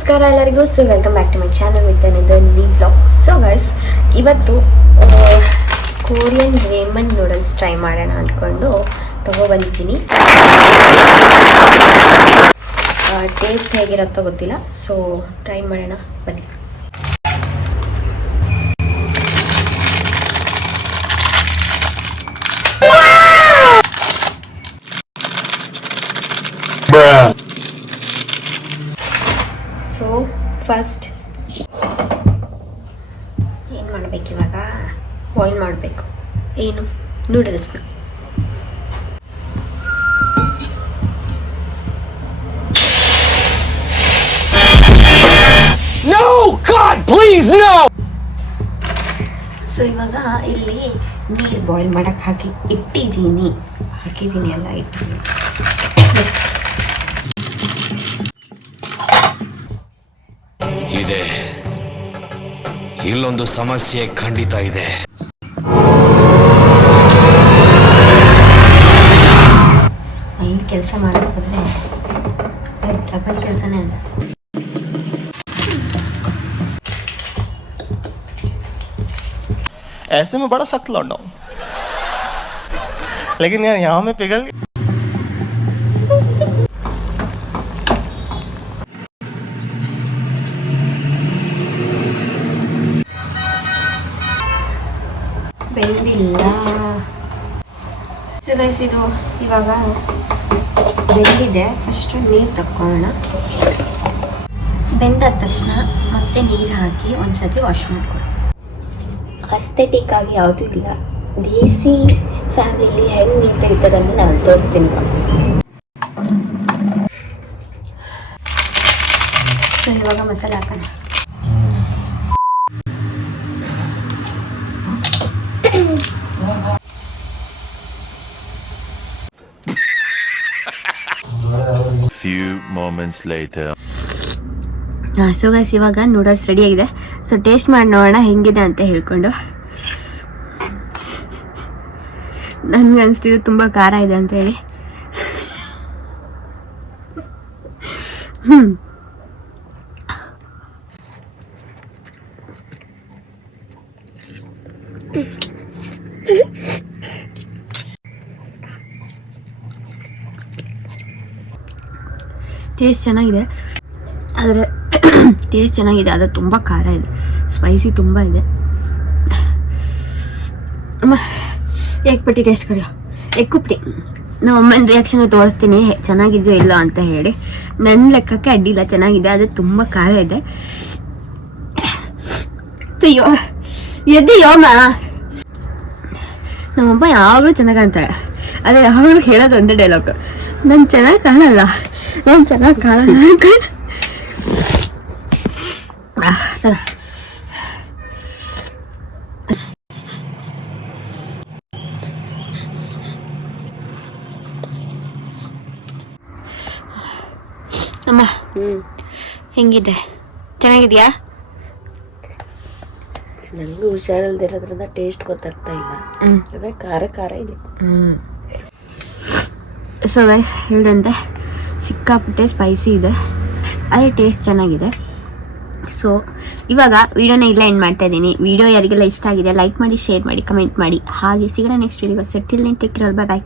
ನಮಸ್ಕಾರ ಎಲ್ಲರಿಗೂ. So welcome back to my channel with another new blog. So guys, ಇವತ್ತು Korean ramen noodles try ಮಾಡೋಣ ಅಂದ್ಕೊಂಡು ತೊಗೊಬಂದಿದ್ದೀನಿ. Taste ಹೇಗಿರುತ್ತೋ ಗೊತ್ತಿಲ್ಲ, ಸೊ ಟ್ರೈ ಮಾಡೋಣ ಬನ್ನಿ. ಸೊ ಫಸ್ಟ್ ಏನು ಮಾಡಬೇಕು, ಇವಾಗ ಬಾಯ್ಲ್ ಮಾಡಬೇಕು. ಏನು ನೂಡಲ್ಸ್ನ No! God, please, no! So ಇವಾಗ ಇಲ್ಲಿ ನೀರು ಬಾಯ್ಲ್ ಮಾಡೋಕ್ಕೆ ಹಾಕಿದ್ದೀನಿ ಎಲ್ಲ ಇಟ್ಟಿದ್ದೀನಿ. ಇದೆ, ಇಲ್ಲೊಂದು ಸಮಸ್ಯೆ ಖಂಡಿತ ಇದೆ. ಈ ಕೆಲಸ ಮಾಡಬೇಕಾದ್ರೆ ಡಬಲ್ ಕೆಲಸನೇ ಅಲ್ಲ. ऐसे में बड़ा सख्त लौटा हूँ, लेकिन यार यहाँ में पिघल गया. ಬೆಂದಿಲ್ಲ. ಸೊ ಗೈಸ್, ಇದು ಇವಾಗ ಬೆಂದಿದೆ. ಫಸ್ಟು ನೀರು ತಕ್ಕೊಳ್ಳೋಣ. ಬೆಂದ ತಕ್ಷಣ ಮತ್ತೆ ನೀರು ಹಾಕಿ ಒಂದ್ಸತಿ ವಾಶ್ ಮಾಡ್ಕೊಳ್ಳಿ. ಅಸ್ಥೆಟಿಕ್ ಆಗಿ ಯಾವುದೂ ಇಲ್ಲ. ದೇಸಿ ಫ್ಯಾಮಿಲಿಲಿ ಹೆಂಗೆ ನೀರು ತೆಗಿತಾರೆ ಅಂದರೆ ನಾನು ತೋರಿಸ್ತೀನಿ. ಸೊ ಇವಾಗ ಮಸಾಲೆ ಹಾಕೋಣ. Few moments later. So guys, ಇವಾಗ ನೂಡಲ್ಸ್ ರೆಡಿ ಆಗಿದೆ. ಸೊ ಟೇಸ್ಟ್ ಮಾಡಿ ನೋಡೋಣ ಹೆಂಗಿದೆ ಅಂತ ಹೇಳ್ಕೊಂಡು. ನನ್ಗೆ ಅನಿಸ್ತಿದೆ ತುಂಬ ಖಾರ ಇದೆ ಅಂತ ಹೇಳಿ. ಟೇಸ್ಟ್ ಚೆನ್ನಾಗಿದೆ, ಆದರೆ ಟೇಸ್ಟ್ ಚೆನ್ನಾಗಿದೆ, ಅದು ತುಂಬ ಖಾರ ಇದೆ, ಸ್ಪೈಸಿ ತುಂಬ ಇದೆ. ಅಮ್ಮ ಎಗ್ ಪಟ್ಟಿ ಟೇಸ್ಟ್ ಕರಿಯೋ, ಎಗ್ ಕುಪ್ಟಿ. ನಮ್ಮ ಅಮ್ಮನ ರಿಯಾಕ್ಷನ್ ತೋರಿಸ್ತೀನಿ ಚೆನ್ನಾಗಿದೆಯೋ ಇಲ್ಲ ಅಂತ ಹೇಳಿ. ನನ್ನ ಲೆಕ್ಕಕ್ಕೆ ಅಡ್ಡಿಲ್ಲ, ಚೆನ್ನಾಗಿದೆ, ಅದು ತುಂಬ ಖಾರ ಇದೆ. ಅಯ್ಯೋ ಎದ್ದಿಯೋಮ್ಮ. ನಮ್ಮಮ್ಮ ಯಾವಾಗಲೂ ಚೆನ್ನಾಗಿ ಕಾಣ್ತಾಳೆ, ಅದೇ ಯಾವಾಗಲೂ ಹೇಳೋದು ಒಂದೇ ಡೈಲಾಗ್, ನಾನು ಚೆನ್ನಾಗಿ ಕಾಣಲ್ಲ, ನಾನು ಚೆನ್ನಾಗಿ ಕಾಣಲ್ಲ. ಅಮ್ಮ ಹೆಂಗಿದೆ, ಚೆನ್ನಾಗಿದ್ಯಾ? ನನಗೂ ಹುಷಾರಿಲ್ದಿರೋದ್ರಿಂದ ಟೇಸ್ಟ್ ಗೊತ್ತಾಗ್ತಾ ಇಲ್ಲ, ಅದೇ ಖಾರ ಖಾರ ಇದೆ. ಸೊ ಗೈಸ್, ಹೇಳ್ದಂತೆ ಸಿಕ್ಕಾಪಟ್ಟೆ ಸ್ಪೈಸಿ ಇದೆ, ಅದೇ ಟೇಸ್ಟ್ ಚೆನ್ನಾಗಿದೆ. ಸೊ ಇವಾಗ ವಿಡಿಯೋನ ಇಲ್ಲ ಎಂಡ್ ಮಾಡ್ತಾ ಇದ್ದೀನಿ. ವಿಡಿಯೋ ಯಾರಿಗೆಲ್ಲ ಇಷ್ಟ ಆಗಿದೆ ಲೈಕ್ ಮಾಡಿ, ಶೇರ್ ಮಾಡಿ, ಕಮೆಂಟ್ ಮಾಡಿ. ಹಾಗೆ ಸಿಗೋಣ ನೆಕ್ಸ್ಟ್ ವಿಡಿಯೋ. ಸೆಟ್ಟಿಲ್ ಟೇಕ್ ಕೇರ್, ಬಾಯ್ ಬಾಯ್.